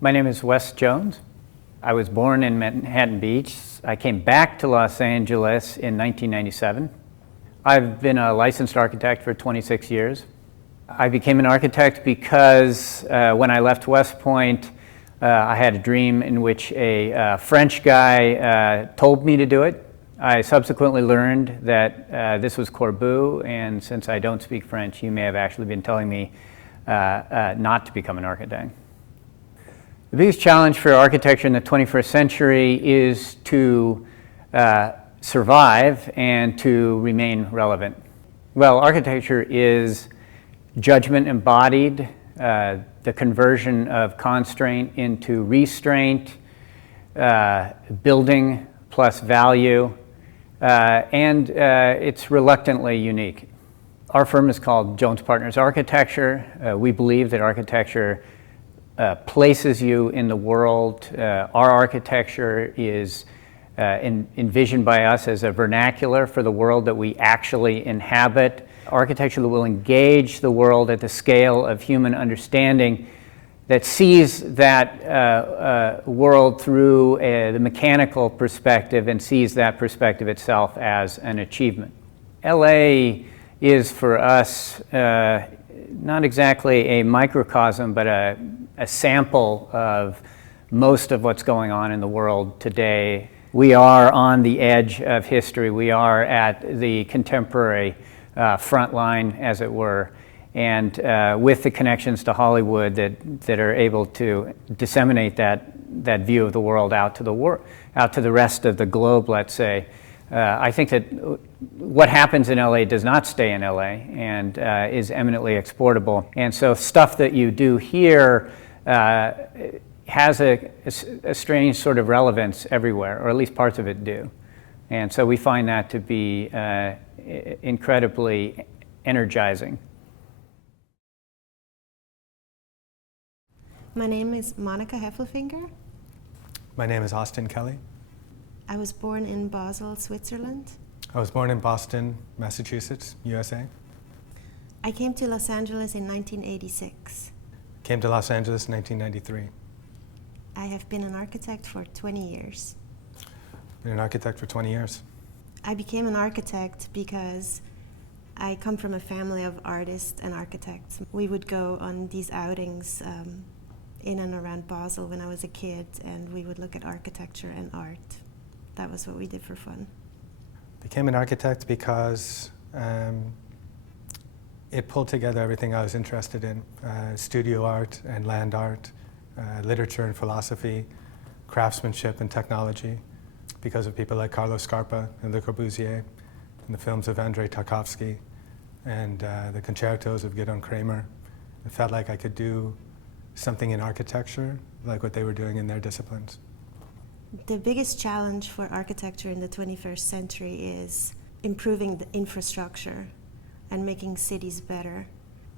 My name is Wes Jones. I was born in Manhattan Beach. I came back to Los Angeles in 1997. I've been a licensed architect for 26 years. I became an architect because when I left West Point, I had a dream in which a French guy told me to do it. I subsequently learned that this was Corbu, and since I don't speak French, he may have actually been telling me not to become an architect. The biggest challenge for architecture in the 21st century is to survive and to remain relevant. Well, architecture is judgment embodied, the conversion of constraint into restraint, building plus value, and it's reluctantly unique. Our firm is called Jones Partners Architecture. We believe that architecture places you in the world. Our architecture is envisioned by us as a vernacular for the world that we actually inhabit. Architecture that will engage the world at the scale of human understanding, that sees that world through the mechanical perspective and sees that perspective itself as an achievement. LA is for us not exactly a microcosm, but a sample of most of what's going on in the world today. We are on the edge of history. We are at the contemporary front line, as it were, and with the connections to Hollywood that are able to disseminate that view of the world out to the rest of the globe, let's say. I think that what happens in LA does not stay in LA and is eminently exportable. And so stuff that you do here has a strange sort of relevance everywhere, or at least parts of it do. And so we find that to be incredibly energizing. My name is Monica Hafelfinger. My name is Austin Kelly. I was born in Basel, Switzerland. I was born in Boston, Massachusetts, USA. I came to Los Angeles in 1986. Came to Los Angeles in 1993. I have been an architect for 20 years. Been an architect for 20 years. I became an architect because I come from a family of artists and architects. We would go on these outings in and around Basel when I was a kid, and we would look at architecture and art. That was what we did for fun. Became an architect because it pulled together everything I was interested in. Studio art and land art, literature and philosophy, craftsmanship and technology, because of people like Carlo Scarpa and Le Corbusier, and the films of Andrei Tarkovsky, and the concertos of Gideon Kramer. It felt like I could do something in architecture like what they were doing in their disciplines. The biggest challenge for architecture in the 21st century is improving the infrastructure and making cities better.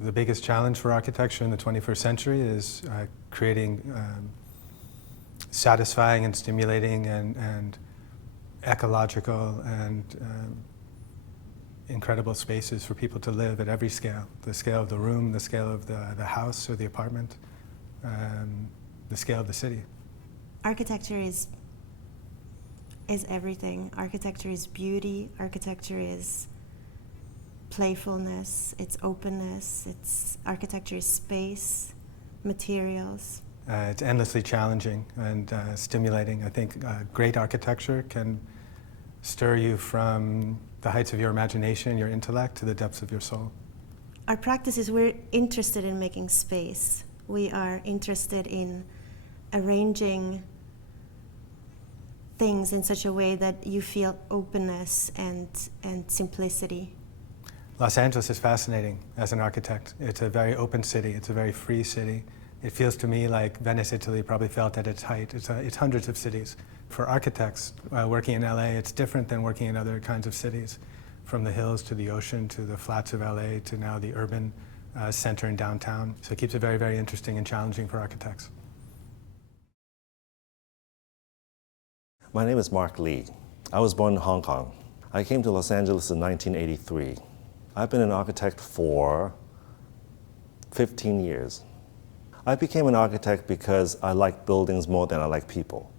The biggest challenge for architecture in the 21st century is creating satisfying and stimulating and ecological and incredible spaces for people to live at every scale. The scale of the room, the scale of the house or the apartment, the scale of the city. Architecture is everything. Architecture is beauty. Architecture is playfulness. It's openness. Architecture is space, materials. It's endlessly challenging and stimulating. I think great architecture can stir you from the heights of your imagination, your intellect, to the depths of your soul. Our practice is we're interested in making space. We are interested in arranging things in such a way that you feel openness and simplicity. Los Angeles is fascinating as an architect. It's a very open city. It's a very free city. It feels to me like Venice, Italy probably felt at its height. It's hundreds of cities. For architects working in LA, it's different than working in other kinds of cities, from the hills to the ocean to the flats of LA to now the urban center in downtown. So it keeps it very, very interesting and challenging for architects. My name is Mark Lee. I was born in Hong Kong. I came to Los Angeles in 1983. I've been an architect for 15 years. I became an architect because I like buildings more than I like people.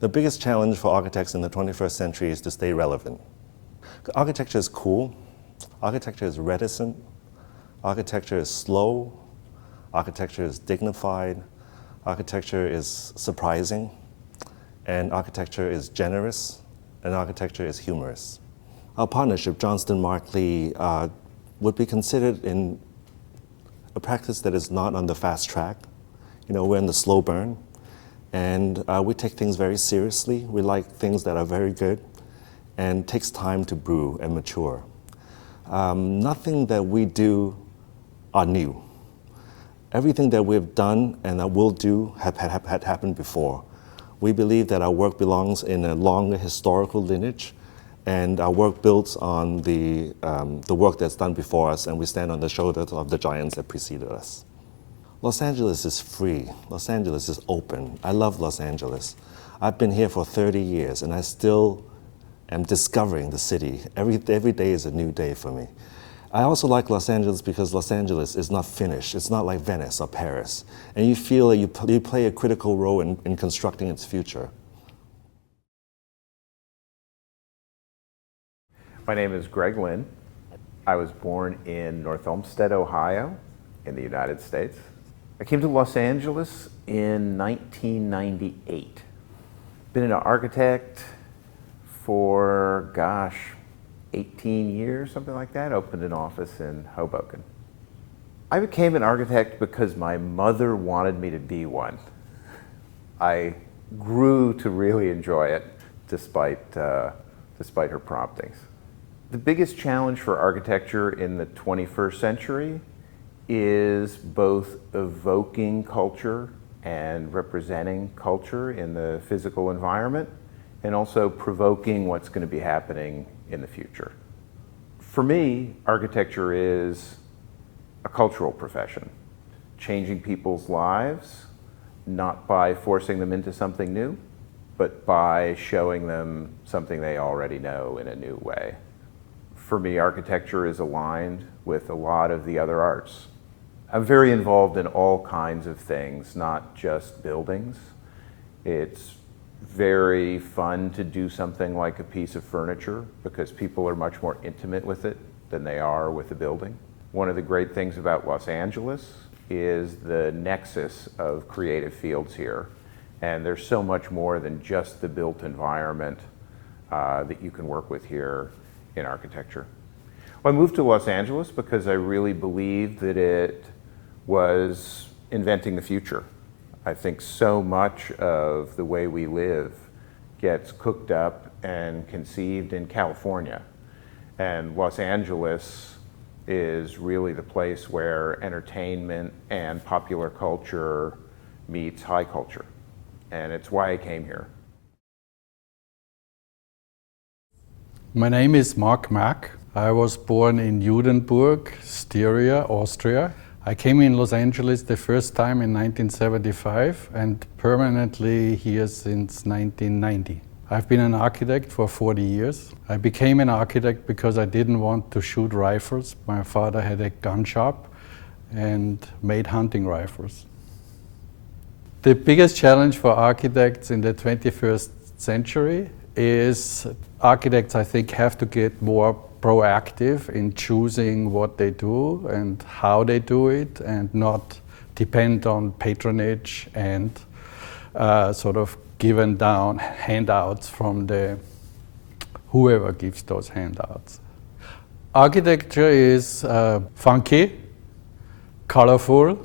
The biggest challenge for architects in the 21st century is to stay relevant. Architecture is cool, architecture is reticent, architecture is slow, architecture is dignified, architecture is surprising, and architecture is generous, and architecture is humorous. Our partnership, Johnston Mark Lee, would be considered in a practice that is not on the fast track. You know, we're in the slow burn, and we take things very seriously. We like things that are very good, and takes time to brew and mature. Nothing that we do are new. Everything that we've done and that we'll do had happened before. We believe that our work belongs in a longer historical lineage, and our work builds on the work that's done before us, and we stand on the shoulders of the giants that preceded us. Los Angeles is free. Los Angeles is open. I love Los Angeles. I've been here for 30 years, and I still am discovering the city. Every day is a new day for me. I also like Los Angeles because Los Angeles is not finished. It's not like Venice or Paris. And you feel that you play a critical role in constructing its future. My name is Greg Lynn. I was born in North Olmsted, Ohio, in the United States. I came to Los Angeles in 1998. Been an architect for, 18 years, something like that. Opened an office in Hoboken. I became an architect because my mother wanted me to be one. I grew to really enjoy it despite her promptings. The biggest challenge for architecture in the 21st century is both evoking culture and representing culture in the physical environment, and also provoking what's going to be happening in the future. For me, architecture is a cultural profession, changing people's lives, not by forcing them into something new, but by showing them something they already know in a new way. For me, architecture is aligned with a lot of the other arts. I'm very involved in all kinds of things, not just buildings. It's very fun to do something like a piece of furniture because people are much more intimate with it than they are with a building. One of the great things about Los Angeles is the nexus of creative fields here. And there's so much more than just the built environment that you can work with here in architecture. Well, I moved to Los Angeles because I really believed that it was inventing the future. I think so much of the way we live gets cooked up and conceived in California. And Los Angeles is really the place where entertainment and popular culture meets high culture. And it's why I came here. My name is Mack. I was born in Judenburg, Styria, Austria. I came in Los Angeles the first time in 1975 and permanently here since 1990. I've been an architect for 40 years. I became an architect because I didn't want to shoot rifles. My father had a gun shop and made hunting rifles. The biggest challenge for architects in the 21st century is architects, I think, have to get more proactive in choosing what they do and how they do it, and not depend on patronage and sort of given down handouts from whoever gives those handouts. Architecture is funky, colorful.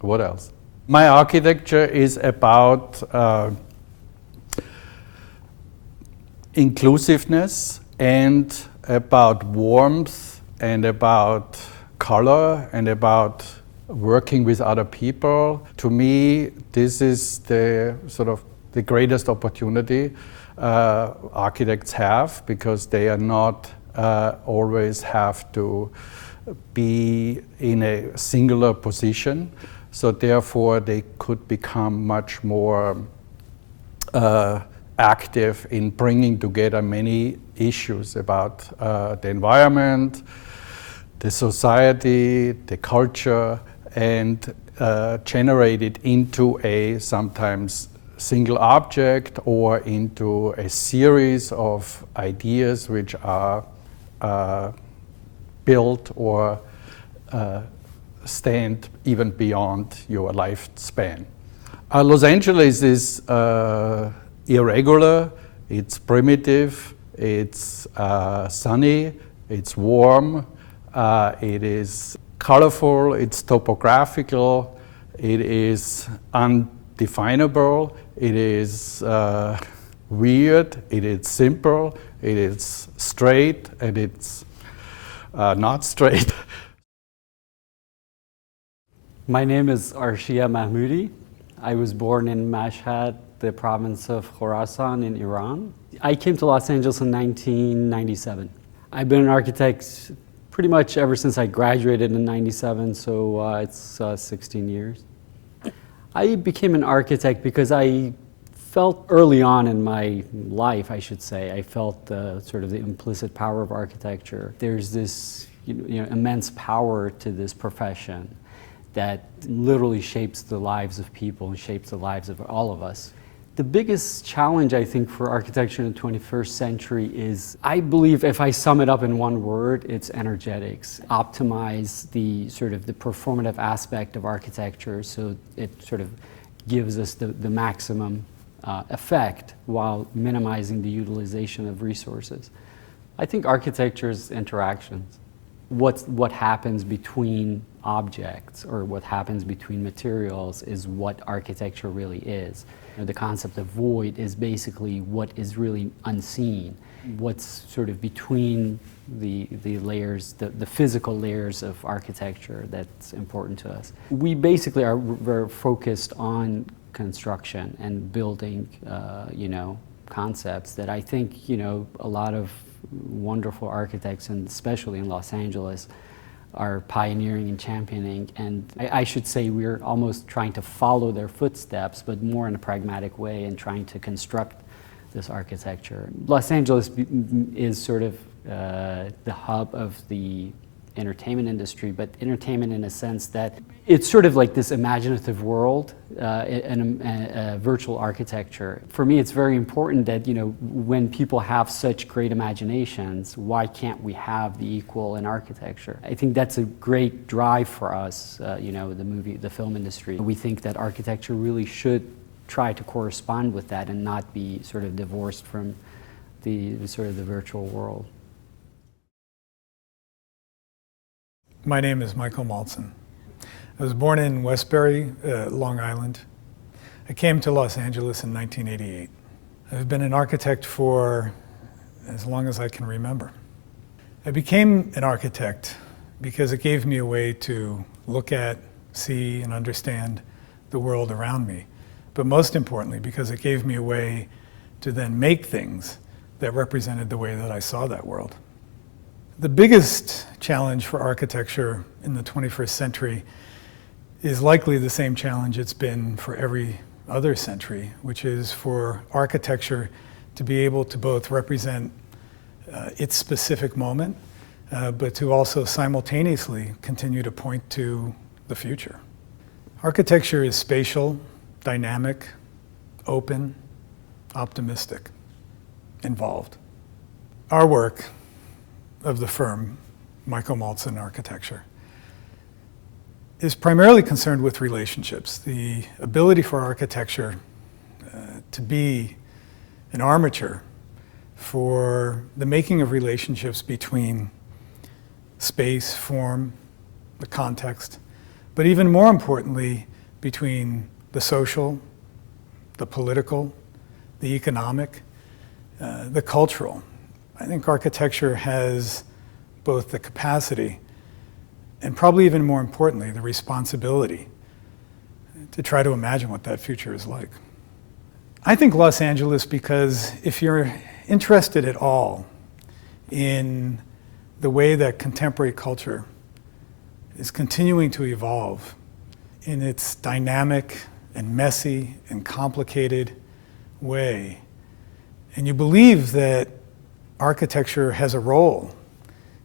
What else? My architecture is about inclusiveness and about warmth and about color and about working with other people. To me, this is the sort of the greatest opportunity architects have, because they are not always have to be in a singular position. So therefore, they could become much more active in bringing together many issues about the environment, the society, the culture, and generate it into a sometimes single object or into a series of ideas which are built or stand even beyond your lifespan. Los Angeles is irregular, it's primitive, it's sunny, it's warm, it is colorful, it's topographical, it is undefinable, it is weird, it is simple, it is straight, and it's not straight. My name is Arshia Mahmoodi. I was born in Mashhad, the province of Khorasan in Iran. I came to Los Angeles in 1997. I've been an architect pretty much ever since I graduated in 97, so it's 16 years. I became an architect because I felt early on in my life, I should say, I felt sort of the implicit power of architecture. There's this immense power to this profession that literally shapes the lives of people and shapes the lives of all of us. The biggest challenge, I think, for architecture in the 21st century is, I believe, if I sum it up in one word, it's energetics. Optimize the sort of the performative aspect of architecture so it sort of gives us the maximum effect while minimizing the utilization of resources. I think architecture is interactions. What happens between objects or what happens between materials is what architecture really is. The concept of void is basically what is really unseen, what's sort of between the layers, the physical layers of architecture that's important to us. We basically are very focused on construction and building, concepts that I think, a lot of wonderful architects, and especially in Los Angeles, are pioneering and championing. And I should say we're almost trying to follow their footsteps, but more in a pragmatic way and trying to construct this architecture. Los Angeles is sort of the hub of the entertainment industry, but entertainment in a sense that it's sort of like this imaginative world and virtual architecture. For me, it's very important that, when people have such great imaginations, why can't we have the equal in architecture? I think that's a great drive for us, the film industry. We think that architecture really should try to correspond with that and not be sort of divorced from the virtual world. My name is Michael Maltzan. I was born in Westbury, Long Island. I came to Los Angeles in 1988. I've been an architect for as long as I can remember. I became an architect because it gave me a way to look at, see, and understand the world around me. But most importantly, because it gave me a way to then make things that represented the way that I saw that world. The biggest challenge for architecture in the 21st century is likely the same challenge it's been for every other century, which is for architecture to be able to both represent its specific moment, but to also simultaneously continue to point to the future. Architecture is spatial, dynamic, open, optimistic, involved. Our work of the firm, Michael Maltzan Architecture, is primarily concerned with relationships, the ability for architecture to be an armature for the making of relationships between space, form, the context, but even more importantly, between the social, the political, the economic, the cultural. I think architecture has both the capacity and probably even more importantly, the responsibility to try to imagine what that future is like. I think Los Angeles because if you're interested at all in the way that contemporary culture is continuing to evolve in its dynamic and messy and complicated way, and you believe that architecture has a role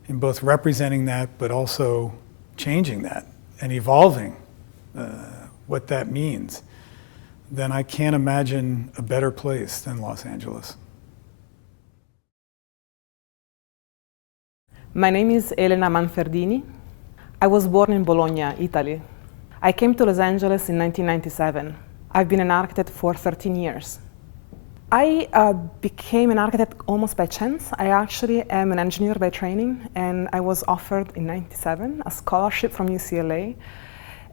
in both representing that but also changing that and evolving what that means, then I can't imagine a better place than Los Angeles. My name is Elena Manferdini. I was born in Bologna, Italy. I came to Los Angeles in 1997. I've been an architect for 13 years. I became an architect almost by chance. I actually am an engineer by training, and I was offered in '97 a scholarship from UCLA.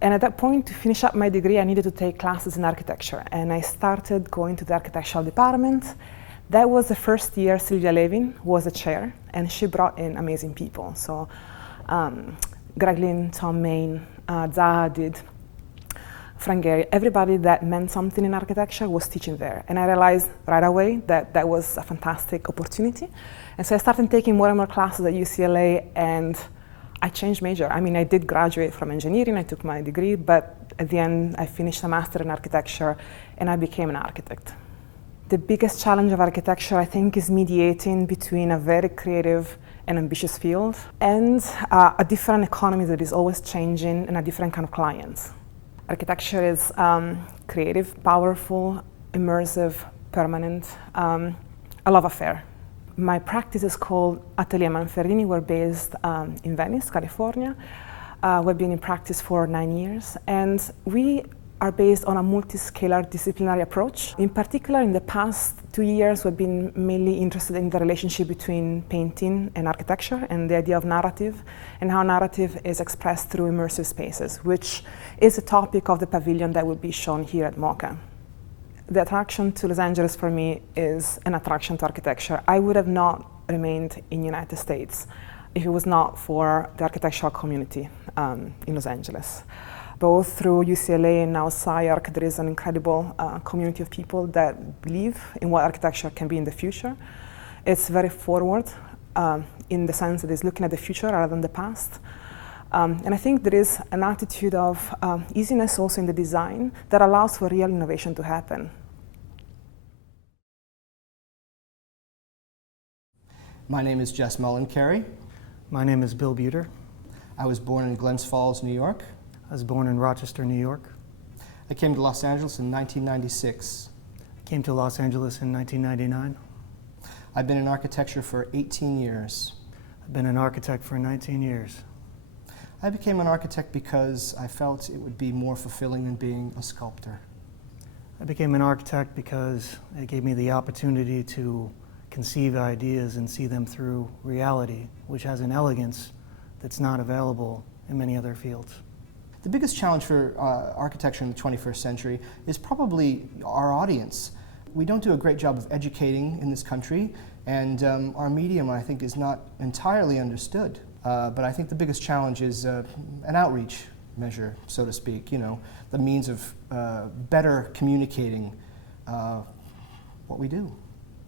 And at that point, to finish up my degree, I needed to take classes in architecture, and I started going to the architectural department. That was the first year Sylvia Levin was a chair, and she brought in amazing people. So Lynn, Thom Mayne, Zaha did, Gary, everybody that meant something in architecture was teaching there. And I realized right away that that was a fantastic opportunity. And so I started taking more and more classes at UCLA, and I changed major. I mean, I did graduate from engineering, I took my degree, but at the end I finished a master in architecture and I became an architect. The biggest challenge of architecture, I think, is mediating between a very creative and ambitious field and a different economy that is always changing and a different kind of clients. Architecture is creative, powerful, immersive, permanent, a love affair. My practice is called Elena Manferdini. We're based in Venice, California. We've been in practice for 9 years, and we are based on a multi-scalar disciplinary approach. In particular, in the past 2 years, we've been mainly interested in the relationship between painting and architecture and the idea of narrative and how narrative is expressed through immersive spaces, which is a topic of the pavilion that will be shown here at MOCA. The attraction to Los Angeles for me is an attraction to architecture. I would have not remained in the United States if it was not for the architectural community in Los Angeles. Both through UCLA and now SciArc, there is an incredible community of people that believe in what architecture can be in the future. It's very forward in the sense that it's looking at the future rather than the past. And I think there is an attitude of easiness also in the design that allows for real innovation to happen. My name is Jess Mullen-Carey. My name is Bill Beauter. I was born in Glens Falls, New York. I was born in Rochester, New York. I came to Los Angeles in 1996. I came to Los Angeles in 1999. I've been in architecture for 18 years. I've been an architect for 19 years. I became an architect because I felt it would be more fulfilling than being a sculptor. I became an architect because it gave me the opportunity to conceive ideas and see them through reality, which has an elegance that's not available in many other fields. The biggest challenge for architecture in the 21st century is probably our audience. We don't do a great job of educating in this country, and our medium, I think, is not entirely understood. But I think the biggest challenge is an outreach measure, so to speak, you know, the means of better communicating what we do.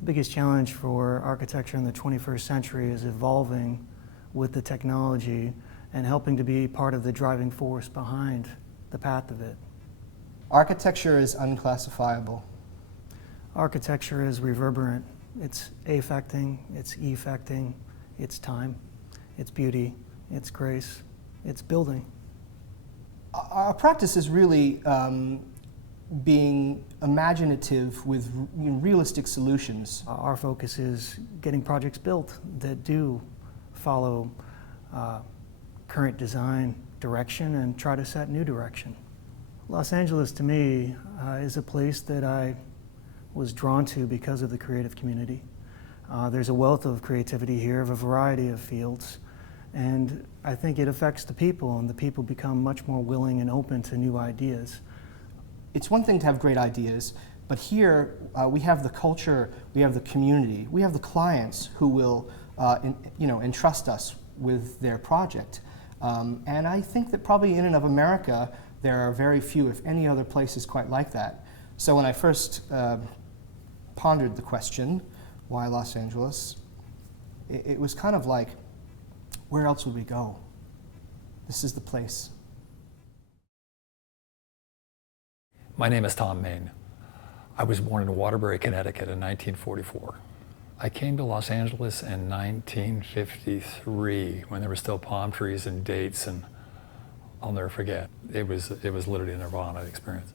The biggest challenge for architecture in the 21st century is evolving with the technology and helping to be part of the driving force behind the path of it. Architecture is unclassifiable. Architecture is reverberant. It's affecting, it's effecting, it's time, it's beauty, it's grace, it's building. Our practice is really being imaginative with realistic solutions. Our focus is getting projects built that do follow current design direction and try to set new direction. Los Angeles, to me, is a place that I was drawn to because of the creative community. There's a wealth of creativity here of a variety of fields, and I think it affects the people, and the people become much more willing and open to new ideas. It's one thing to have great ideas, but here we have the culture, we have the community, we have the clients who will entrust us with their project. And I think that probably in and of America, there are very few, if any other places quite like that. So when I first pondered the question, why Los Angeles, it was kind of like, where else would we go? This is the place. My name is Thom Mayne. I was born in Waterbury, Connecticut in 1944. I came to Los Angeles in 1953 when there were still palm trees and dates and I'll never forget. It was literally a nirvana experience.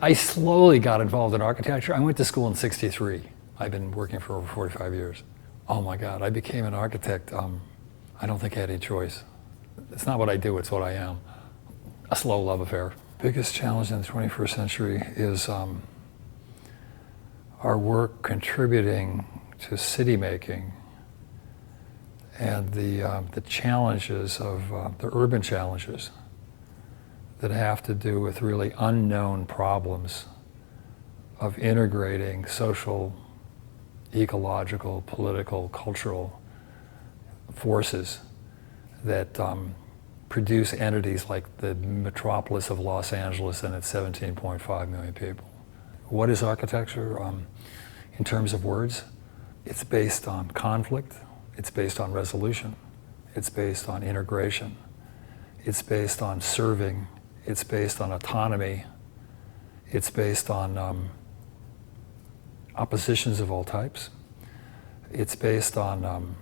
I slowly got involved in architecture. I went to school in '63. I've been working for over 45 years. Oh my God, I became an architect. I don't think I had any choice. It's not what I do, it's what I am. A slow love affair. Biggest challenge in the 21st century is our work contributing to city making and the challenges of the urban challenges that have to do with really unknown problems of integrating social, ecological, political, cultural forces that produce entities like the metropolis of Los Angeles and its 17.5 million people. What is architecture in terms of words? It's based on conflict, it's based on resolution, it's based on integration, it's based on serving, it's based on autonomy, it's based on oppositions of all types, it's based on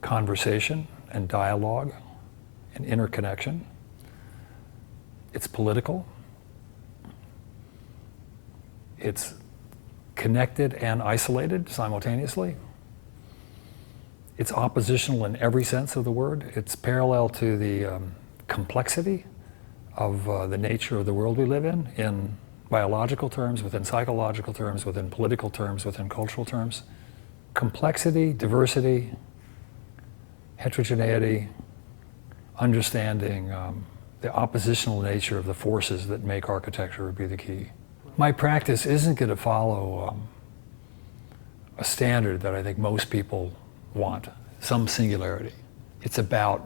conversation and dialogue and interconnection. It's political. It's connected and isolated simultaneously. It's oppositional in every sense of the word. It's parallel to the complexity of the nature of the world we live in biological terms, within psychological terms, within political terms, within cultural terms. Complexity, diversity, heterogeneity, understanding the oppositional nature of the forces that make architecture would be the key. My practice isn't going to follow a standard that I think most people want, some singularity. It's about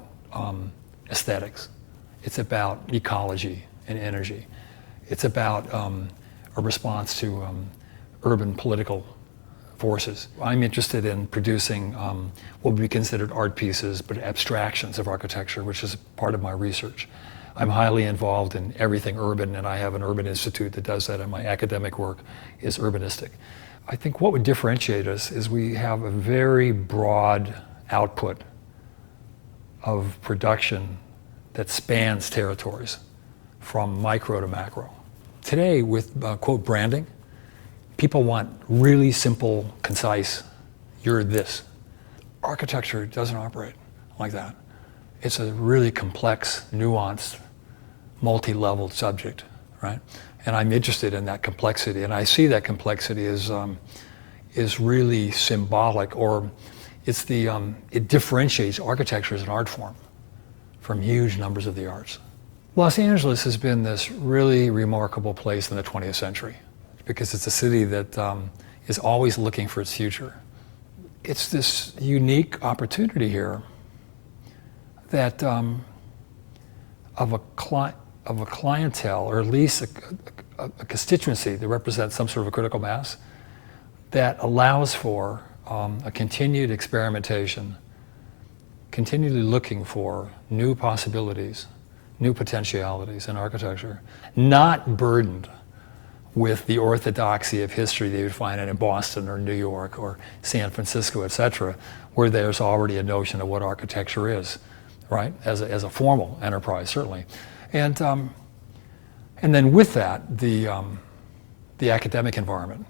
aesthetics. It's about ecology and energy. It's about a response to urban political forces. I'm interested in producing what would be considered art pieces, but abstractions of architecture, which is part of my research. I'm highly involved in everything urban, and I have an urban institute that does that, and my academic work is urbanistic. I think what would differentiate us is we have a very broad output of production that spans territories, from micro to macro. Today, with quote branding, people want really simple, concise, you're this. Architecture doesn't operate like that. It's a really complex, nuanced, multi-leveled subject, right? And I'm interested in that complexity, and I see that complexity is really symbolic, or it's it differentiates architecture as an art form from huge numbers of the arts. Los Angeles has been this really remarkable place in the 20th century because it's a city that is always looking for its future. It's this unique opportunity here that of a clientele, or at least a constituency that represents some sort of a critical mass, that allows for a continued experimentation, continually looking for new possibilities, new potentialities in architecture, not burdened with the orthodoxy of history that you would find in Boston or New York or San Francisco, et cetera, where there's already a notion of what architecture is, right? As a formal enterprise, certainly. And then with that, the academic environment.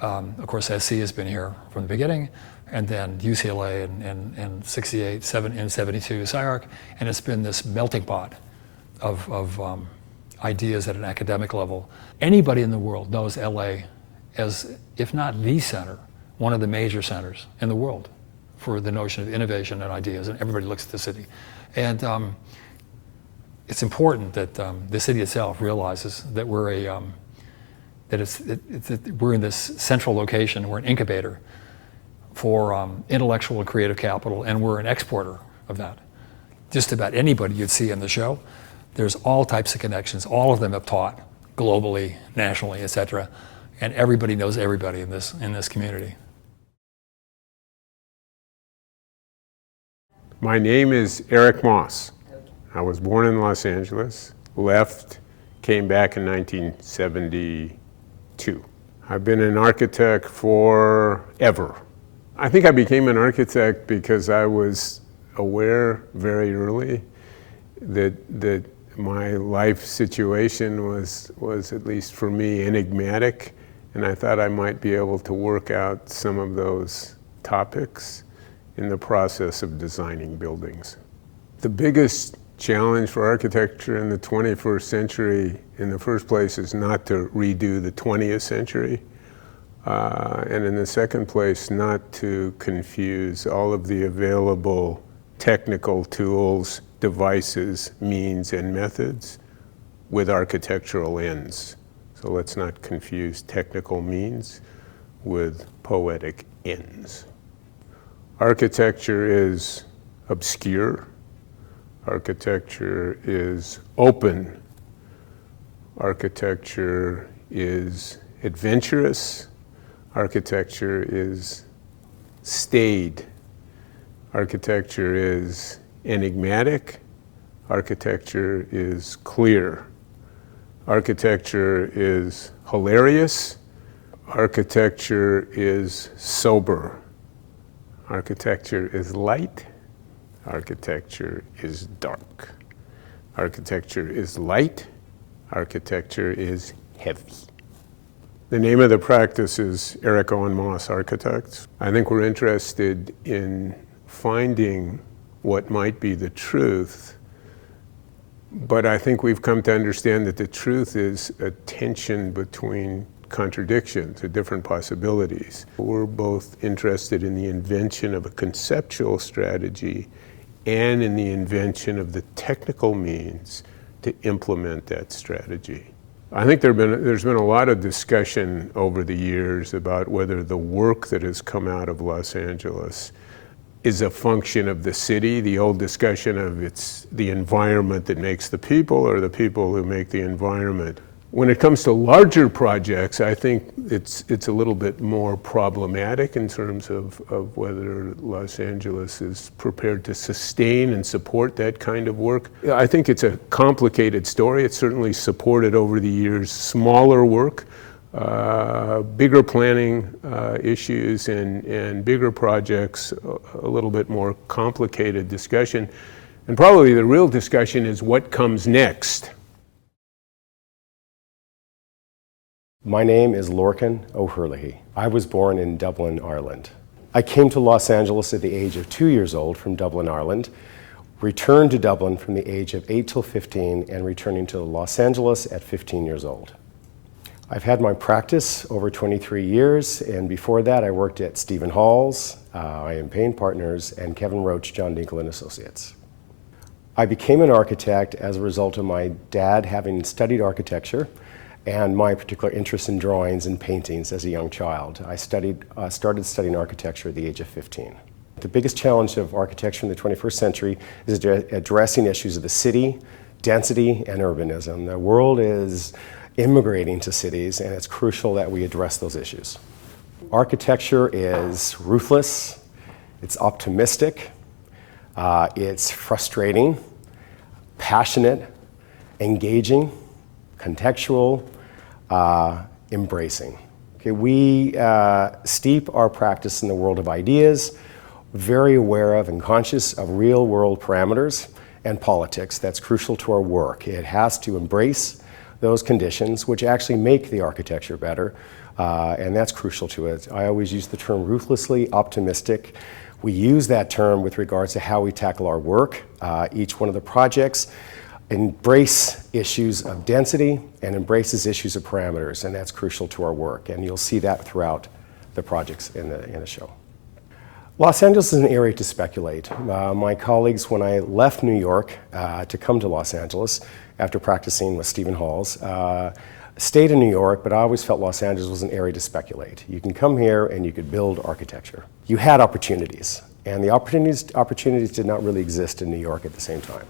Of course, SC has been here from the beginning, and then UCLA in 68, and 72, SCI-Arc, and it's been this melting pot of ideas at an academic level. Anybody in the world knows LA as, if not the center, one of the major centers in the world for the notion of innovation and ideas, and everybody looks at the city. And it's important that the city itself realizes that we're we're in this central location, we're an incubator for intellectual and creative capital, and we're an exporter of that. Just about anybody you'd see in the show, there's all types of connections. All of them have taught globally, nationally, et cetera, and everybody knows everybody in this community. My name is Eric Moss. I was born in Los Angeles, left, came back in 1972. I've been an architect forever. I think I became an architect because I was aware very early that my life situation was, at least for me, enigmatic, and I thought I might be able to work out some of those topics in the process of designing buildings. The biggest challenge for architecture in the 21st century, in the first place, is not to redo the 20th century, and in the second place, not to confuse all of the available technical tools, devices, means, and methods with architectural ends. So let's not confuse technical means with poetic ends. Architecture is obscure. Architecture is open. Architecture is adventurous. Architecture is staid. Architecture is enigmatic. Architecture is clear. Architecture is hilarious. Architecture is sober. Architecture is light. Architecture is dark. Architecture is light. Architecture is heavy. The name of the practice is Eric Owen Moss Architects. I think we're interested in finding what might be the truth, but I think we've come to understand that the truth is a tension between contradictions, or different possibilities. We're both interested in the invention of a conceptual strategy and in the invention of the technical means to implement that strategy. I think there's been a lot of discussion over the years about whether the work that has come out of Los Angeles is a function of the city, the old discussion of it's the environment that makes the people or the people who make the environment. When it comes to larger projects, I think it's a little bit more problematic in terms of whether Los Angeles is prepared to sustain and support that kind of work. I think it's a complicated story. It's certainly supported over the years smaller work, bigger planning issues, and bigger projects, a little bit more complicated discussion. And probably the real discussion is what comes next. My name is Lorcan O'Herlihy. I was born in Dublin, Ireland. I came to Los Angeles at the age of 2 years old from Dublin, Ireland, returned to Dublin from the age of 8 till 15, and returning to Los Angeles at 15 years old. I've had my practice over 23 years, and before that I worked at Stephen Hall's, I.M. Payne Partners, and Kevin Roach, John Dinkle & Associates. I became an architect as a result of my dad having studied architecture and my particular interest in drawings and paintings as a young child. I started studying architecture at the age of 15. The biggest challenge of architecture in the 21st century is addressing issues of the city, density, and urbanism. The world is immigrating to cities, and it's crucial that we address those issues. Architecture is ruthless, it's optimistic, it's frustrating, passionate, engaging, contextual, embracing. Okay, we steep our practice in the world of ideas, very aware of and conscious of real world parameters and politics. That's crucial to our work. It has to embrace those conditions which actually make the architecture better, and that's crucial to it. I always use the term ruthlessly optimistic. We use that term with regards to how we tackle our work. Each one of the projects embrace issues of density and embraces issues of parameters, and that's crucial to our work, and you'll see that throughout the projects in the show. Los Angeles is an area to speculate. My colleagues, when I left New York to come to Los Angeles after practicing with Stephen Hall's, stayed in New York, but I always felt Los Angeles was an area to speculate. You can come here and you could build architecture. You had opportunities, and the opportunities did not really exist in New York at the same time.